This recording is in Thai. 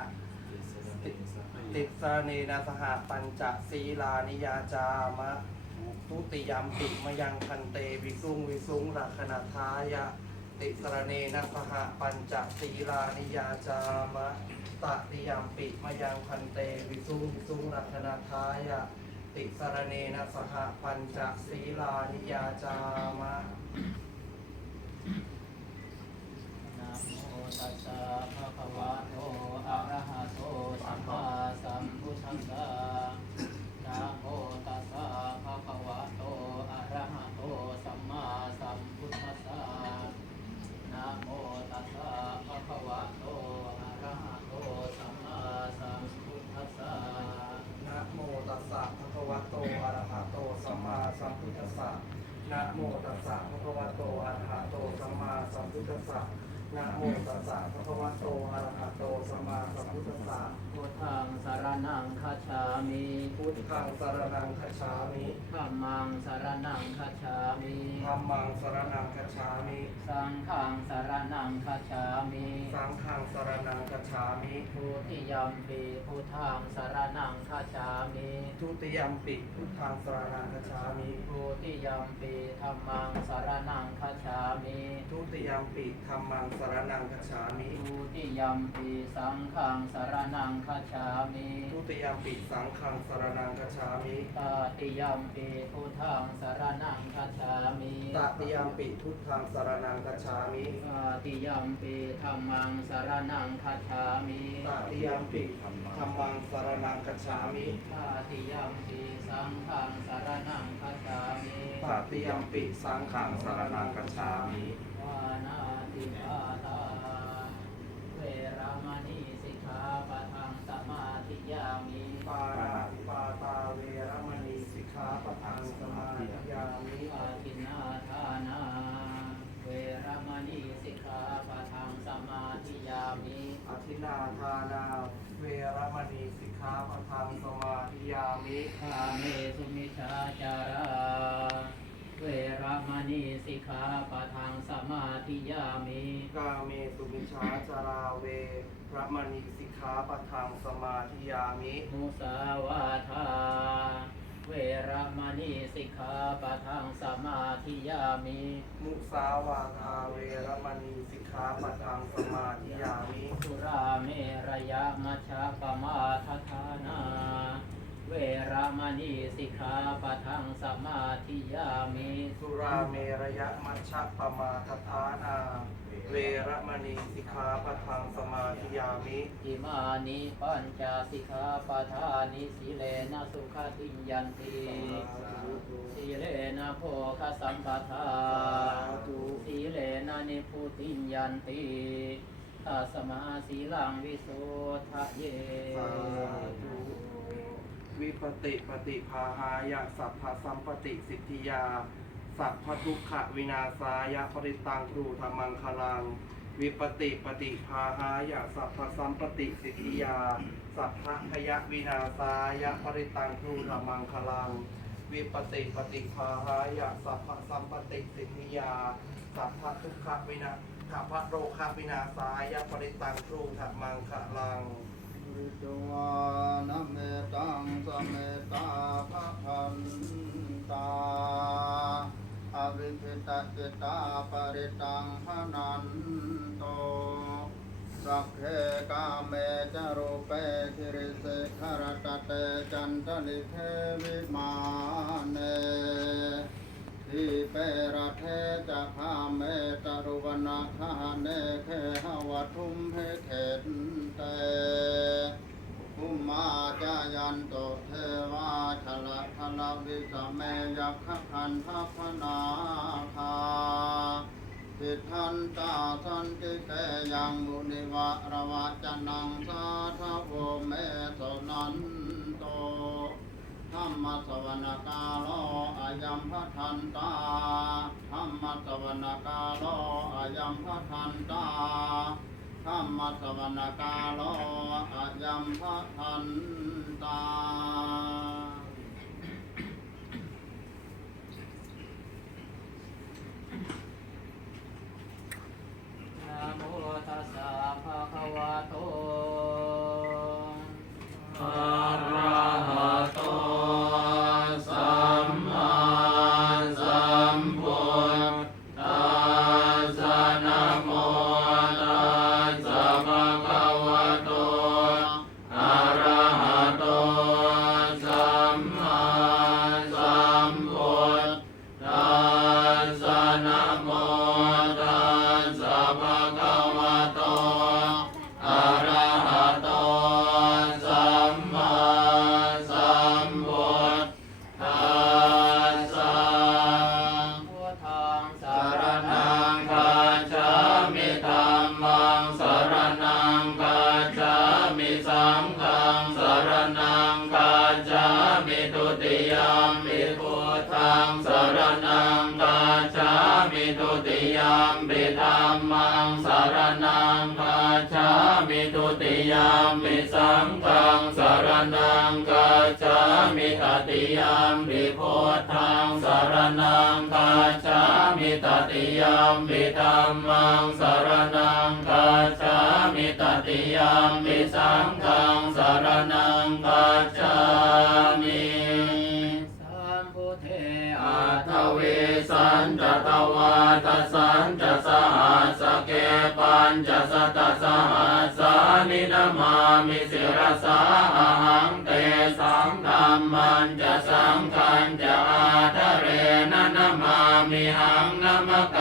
ะติสรเนนะสหปัญจศีลานิยาจามะทุติยมปิมยังพันเตวิสุงวิสุงรักขณทายะ ติสรเนนะสหปัญจศีลานิยาจามะตติยมปิมยังพันเตวิสุงวิสุงรักขณทายะ ติสรเนนะสหปัญจศีลานิยาจามะโมตัสสะภะคะวะโตอะระหะโตสัมมาสัมพุทธัสสะนะโมตัสสะภะคะวะโตอะระหะโตสัมมาสัมพุทธัสสะนะโมตัสสะภะคะวะโตอะระหะโตสัมมาสัมพุทธัสสะ นะโมตัสสะภะคะวะโตอะระหะโตสัมมาสัมพุทธัสสะนะโมตัสสะภะคะวะโตอะระหะโตสัมมาสัมพุทธัสสะนะโมตัสสะภะคะวะโตอะระหะโตสัมมาสัมพุทธัสสะพุทธังสารนังคัจฉามิพุท ธังสรณังคัจฉามิธัมมังสารนังคัจฉามิธัมมังสรณังคัจฉามิ สังฆังสารนังคัจฉามิสังฆังสรณังคัจฉามิทุติยมปีพุทธังสารนังคัจฉามิทุติยมปิพุทธังสรณังคัจฉามิทุติยมปีธรรมังสารนังคัจฉามิทุติยมปิธัมมังสรณังคัจฉามิทุติยมปีสังฆังสารนังคัจฉามิทุติยมปิสังฆังสรณังคัจฉามิตติยมปีพุทธังสารนังคัจฉามิตติยมปิทุตธังสรณังคัจฉามิตติยมปีธรรมังสารนังคัจฉามิตติยมปิธรรมังสรณังคัจฉามิตติยมปีสังฆังสารนังคัจฉามิตติยมปิสังฆังสรณังคัจฉามิ วานาติปาตาเวรมณีสิกขาปะทังสมาธิยามิ ปานาติปาตาเวรมณีสิกขาปะทังสมาธิยามิ อาทินนาทานาเวรมณีสิกขาปะทังสมาธิยามิ อธินาทานาเวรมณีสิกขาปะทังสมาธิ ยามิคาเมสุมิชาจาราเวรมณีสิกขาปะทังสมาธิยามิกาเมสุมิชฌาจาราเวรมณีสิกขาปะทังสมาธิยามิ มุสาวาทา เวรมณีสิกขาปะทังสมาธิยามิ มุสาวาทาเวรมณีสิกขาปะทังสมาธิยามิ สุราเมระยะมัชฌะปมาทฐานาเวร มณีสิกขาปะทังสมาธิยามิสุราเมรยะมัชฌะปมาทฐานา เวรมณีสิกขาปะทังสมาธิยามิอิมานิปัญจสิกขาปทานิสีเลนะสุขติมยันติสีเลนะโภคสัมปทาสีเลนะนิพุติมยันติตัสมาสีลังวิโสทะเยสาธุ วิปติปฏิภาหายะสัพพสัมปติสิทธิยา สัพพทุกขวินาศายะปริตังครูธรรมังคลัง วิปติปฏิภาหายะสัพพสัมปติสิทธิยา สัพพพยวินาศายะปริตังครูธรรมังคลัง วิปติปฏิภาหายะสัพพสัมปติสิทธิยา สัพพทุกขวินาสัพพโรควินาศายะปริตังครูธรรมังคลัง วิจวานะเมตังสะเมตตาภะพันตาอวิคิตจิตาปริตังหนันโตสัพเพกาเมจารุเปคิริเสขรตเตจันตลิเทวิมาเน ทีเประเทจะพาเมตรุวนาคาเนเคหวัทุมเพเขตเตภุมมาจายันโตเทวาชละพลวิสเมยักขคันทัพนาคาทิทันตาสันติเตยังมุนิวะระวะจันังสาทโวเมสนันต ธรรมสวนกาโลอายัมพทันตาธรรมสวนกาโลอายัมพทันตาธรรมสวนกาโลอายัมพทันตา Nam ามปิธรรมังสารนังคาชามิตุติยามิสังฆังสารนังคาชามิตติยามิโพธังสารนังคาชามิตติยามิธรรมังสารนังคาชามิตติยามิสังฆังสารนังคาชา สันตตวาทสันจะสหัสเกปัญจะสตสหัสานินามามิสิรสาหังเตสังธรรมันจะสังคันจะอาทะเรนะนามามิหังนามก